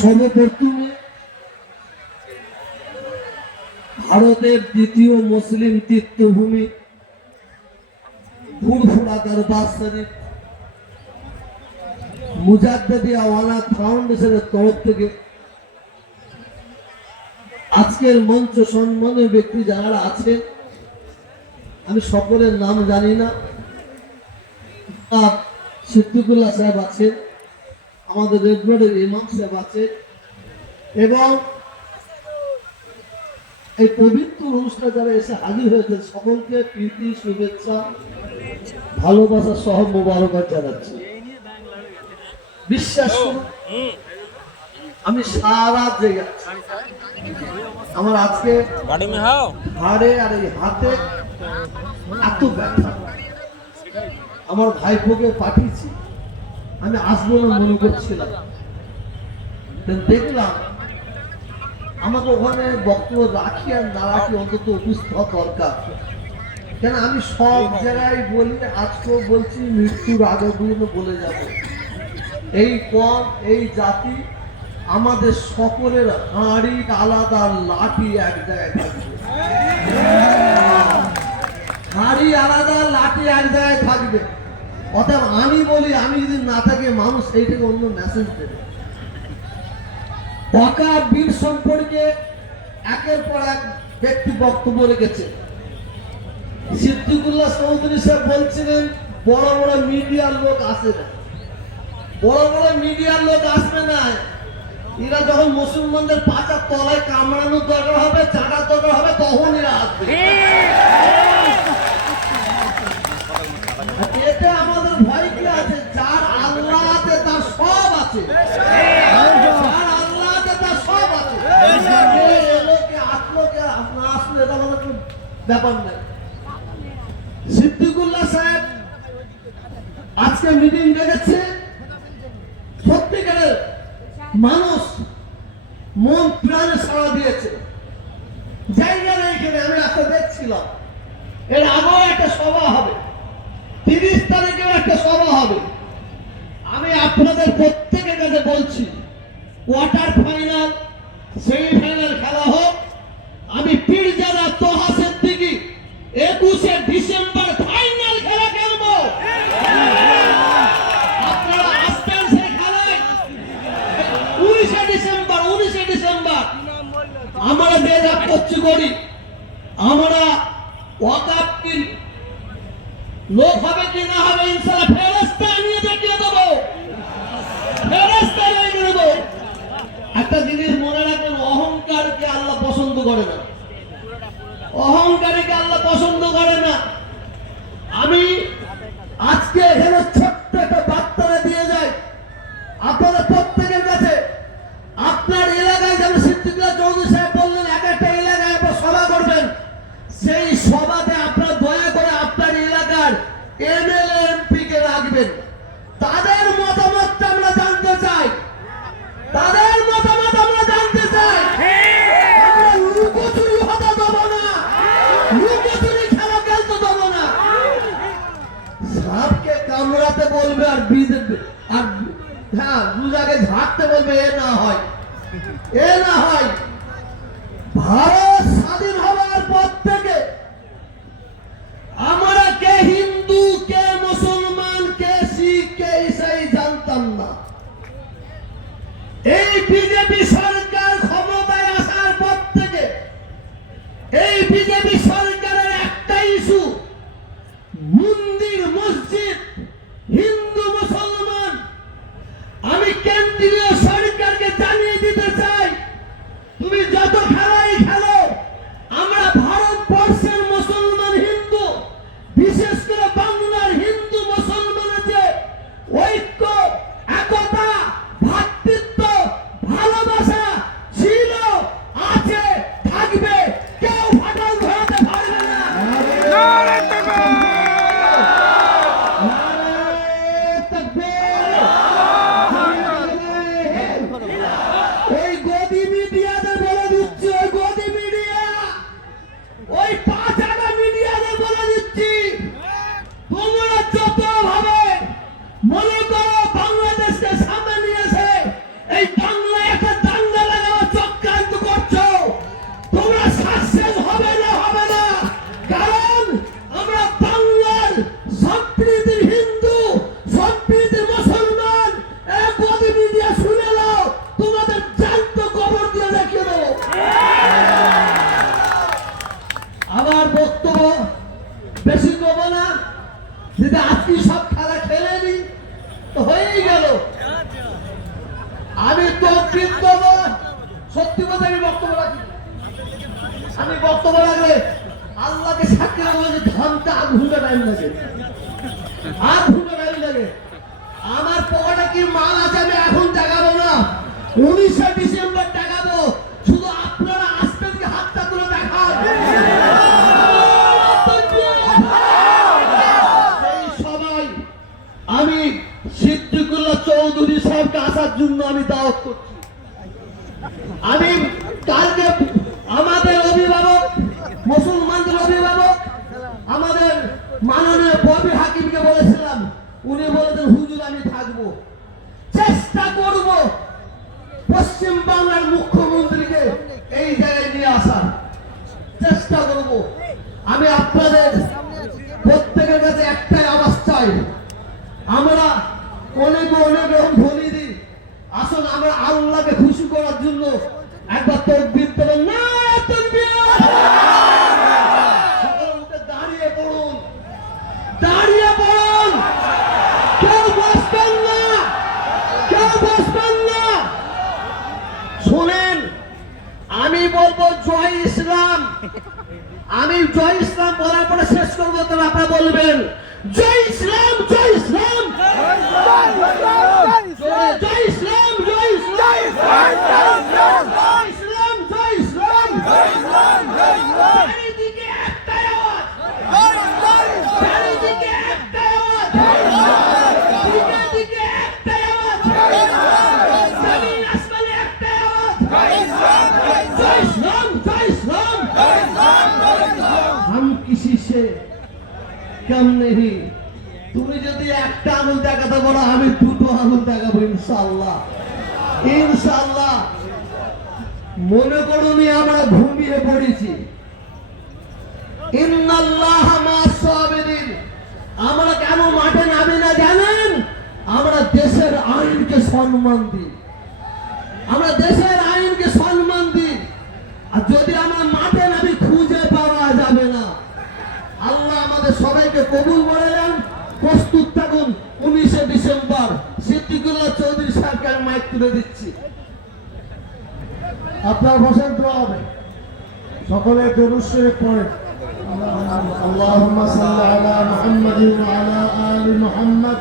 সর্বপ্রথমে ভারতের দ্বিতীয় মুসলিম তীর্থভূমি ফুরফুরা দরবার শরীফ মুজাদ্দিদ আওয়ানা ফাউন্ডেশনের তরফ থেকে আজকের মঞ্চ সম্মানীয় ব্যক্তি যারা আছেন, আমি সকলের নাম জানি না, সিদ্দিকুল্লাহ সাহেব আছেন, আমাদের রেডবোর্ডের ইমাম সাহেব আছেন, এবং এই পবিত্র অনুষ্ঠানে যারা এসে হাজির হয়েছেন সকলকে প্রীতি শুভেচ্ছা ভালোবাসা সহ মোবারকবাদ জানাচ্ছি। বিশ্বাস করুন, আমি সারা জেগে আমার আজকে হাড়ে আর এই হাতে এত ব্যথা। আমার ভাইপোকে পাঠিয়েছি, আমি আসবো না মনে করছিলাম, দেখলাম আমাকে ওখানে বক্তব্য রাখি আর না রাখি অন্তত উপস্থিত হওয়া দরকার। কেন আমি সব জায়গায় বলি, আজকেও বলছি, মৃত্যুর আগে পর্যন্ত বলে যাব, এই কম এই জাতি আমাদের সকলের হাঁড়ি আলাদা, লাঠি এক জায়গায় থাকবে। হাঁড়ি আলাদা, লাঠি এক জায়গায় থাকবে। অতএব আমি বলি, আমি যদি না থাকি মানুষ সেই থেকে অন্য মেসেজ দেবে। ওয়াকাফ বিল সম্পর্কে একের পর এক ব্যক্তি বক্তব্য রেখেছে। সিদ্দিকুল্লাহ চৌধুরী সাহেব বলছিলেন বড় বড় মিডিয়ার লোক আসে না, বড় বড় মিডিয়ার লোক আসবে না। এরা যখন মুসলমানদের পাচার তলায় কামড়ানোর দরকার হবে, চাটার দরকার হবে, তখন এরা আসবে। এতে আমাদের ভয় কি আছে? যার আল্লাহ আছে তার সব আছে, যার আল্লাহ আছে তার সব আছে। এলোকে আসলোকে না আসলে এটা আমাদের কোনো ব্যাপার নাই। সিদ্দিকুল্লাহ সাহেব আজকে মিটিং ডেকেছে, সত্যিকারের মানুষ মন প্রাণে সাড়া দিয়েছে। জায়গা নেই এখানে, আমি রাস্তা দেখছিলাম। এর আগেও একটা সভা হবে, 30 তারিখেও একটা সভা হবে। আমি আপনাদের প্রত্যেকের কাছে বলছি, কোয়ার্টার ফাইনাল সেমিফাইনাল খেলা হোক, আমি পীরজাদা তোহা সিদ্দিকী 21শে ডিসেম্বর ফাইনাল খেলা খেলবো। আপনারা আসবেন সেই খেলায়। 19শে ডিসেম্বর আমরা যে যা করছি করি, আমরা ওয়াকাফ বিল লোক হবে কি না হবে ইনশাআল্লাহ ফেরেশতা নিয়ে দেখিয়ে দেবো, ফেরেশতা নিয়ে দেবো। একটা জিনিস মনে রাখবেন, অহংকারকে আল্লাহ পছন্দ করে না, অহংকারীকে আল্লাহ পছন্দ করে না। আমি আজকে এখানে ছোট্ট একটা বার্তা দিয়ে যাই আপনাদের প্রত্যেকের কাছে। আপনার এলাকায় যেমন সিদ্দিকুল্লাহ চৌধুরী সাহেব বললেন এক একটা এলাকায় আপনার সভা করবেন, সেই সভাতে আপনারা দয়া করে আপনার এলাকার এমএলএ এমপি কে রাখবেন। তাদের মতামতটা আমরা জানতে চাই, তাদের মতামত আমরা জানতে চাই। আমরা লুকোচুরি হতে দেবো না, লুকোচুরি খেলা খেলতে দেবো না। সাপকে কামড়াতে বলবে আর আর হ্যাঁ দুজাকে ঝাড়তে বলবে, এ না হয়, এ না হয়। ভারত স্বাধীন হওয়ার পর থেকে আমরা কে হিন্দু, কে মুসলমান, কে শিখ, কে ইসাই জানতাম না। এই বিজেপি সরকার ক্ষমতায় আসার পর থেকে এই বিজেপি সরকারের একটা ইস্যু, মন্দির মসজিদ হিন্দু মুসলমান। আমি কেন্দ্রীয় সরকারকে জানিয়ে দিতে চাই, তুমি যত খেলাই খেলো, আমরা ভারতবর্ষের মুসলমান হিন্দু, বিশেষ করে বাংলার হিন্দু মুসলমানের যে ঐক্য, একতা, ভ্রাতৃত্ব, ভালোবাসা ছিল, আছে, থাকবে, কেউ ফাটল ধরাতে পারবে না। ওই গদি মিডিয়াদের বলে দিচ্ছি, ওই গদি মিডিয়া, ওই পাঁচাটা মিডিয়াদের বলে দিচ্ছি, তোমরা যত ভাবে মনে করো বাংলাদেশকে সামনে নিয়ে এসে এই বাংলা একটা গেল। আমি তকবীর দেবো, সত্যি কথা আমি বক্তব্য রাখি। আমি বক্তব্য রাখলে আল্লাহকে সাক্ষী রাখবো যে ঘন্টা আধ ঘন্টা টাইম লাগে, আধ ঘন্টা টাইম লাগে। আমার পকেটে কি মাল আছে আমি এখন দেখাবো না, 19শে ডিসেম্বর দেখাবো। শুধু আপনারা আসতে দিকে হাতটা তুলে দেখান। এই সবাই আমি সিদ্দিকুল্লাহ চৌধুরী সাহেবকে আসার জন্য আমি দাওয়াত করছি। আমি কালকে আমাদের অভিভাবক, মুসলমানদের অভিভাবক, আমাদের মাননীয় ববি হাকিমকে বলেছিলাম, উনি বলেছেন হুজুর আমি থাকবো, চেষ্টা করব পশ্চিম বাংলার মুখ্যমন্ত্রীকে এই জায়গায় নিয়ে আসার চেষ্টা করব। আমি আপনাদের প্রত্যেকের কাছে একটাই আওয়াজ চাই, আমরা অনেক রকম বলি দিই, আসুন আমরা আল্লাহকে খুশি করার জন্য একবার তাকবীর দেবেন না, তাকবীর। সকলে উঠে দাঁড়িয়ে পড়ুন, দাঁড়িয়ে পড়ুন, কেউ বসবেন না, কেউ বসবেন না। শুনেন, আমি বলবো জয় ইসলাম। আমি জয় ইসলাম বলার পরে শেষ করবো, তবে আপনারা বলবেন জয় ইসলাম, জয় ইসলাম, জয় ইসলাম, জয় ইসলাম, জয় ইসলাম। চারিদিকে একটাই আওয়াজ, চারিদিকে একটাই আওয়াজ, দিকে দিকে একটাই আওয়াজ, জমিন আসমানে একটাই আওয়াজ, জয় ইসলাম, জয় ইসলাম। हम किसी से कम नहीं। তুমি যদি একটা আঙুল দেখাতে বলো, আমি দুটো আঙুল দেখাবো ইনশাআল্লাহ, ইনশাআল্লাহ। মনে করুনি আমরা ঘুমিয়ে পড়েছি। ইন্নাল্লাহ মা'আস সাবিরিন। আমরা কেন মাঠে নামি না জানেন? আমরা দেশের আইনকে সম্মান দিই, আমরা দেশের আইনকে সম্মান দিই। আর যদি আমরা মাঠে নামি খুঁজে পাওয়া যাবে না। আল্লাহ আমাদের সবাইকে কবুল করে নেন। প্রস্তুত থাকুন, 19শে ডিসেম্বর সিদ্দিকুল্লাহ চৌধুরী সাহেবকে আমি মাইক তুলে দিচ্ছি। আপনার বসেন তো হবে, সকলে দরুদ শরীফ পড়েন। আল্লাহুম্মা সাল্লি আলা মুহাম্মাদিন ওয়া আলা আলি মুহাম্মাদ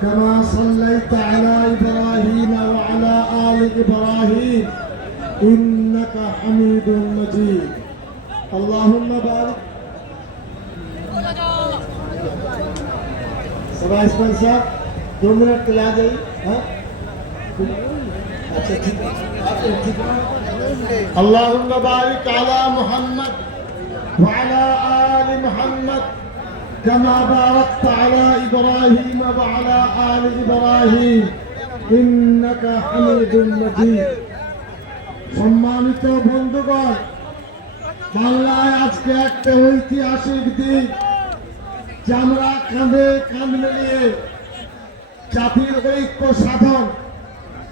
কামা সাল্লাইতা আলা ইব্রাহিম ওয়া আলা আলি ইব্রাহিম ইন্নাকা হামিদুম মাজিদ। আল্লাহুম্মা বারিক। सभा इसमाइल साहब 2 मिनट के लिए आ जाइए। हाँ अच्छा ठीक है, अल्लाहुम्मा बारिक अला मुहम्मद व अला आलि मुहम्मद कमा बारकता अला इब्राहिम व अला आलि इब्राहिम इन्नका हामिदुम मजीद। সম্মানিত বন্ধুগণ, বাংলায় আজকে একটা ঐতিহাসিক দিন, যে আমরা কাঁধে কাঁধ মিলিয়ে জাতির ঐক্য সাধন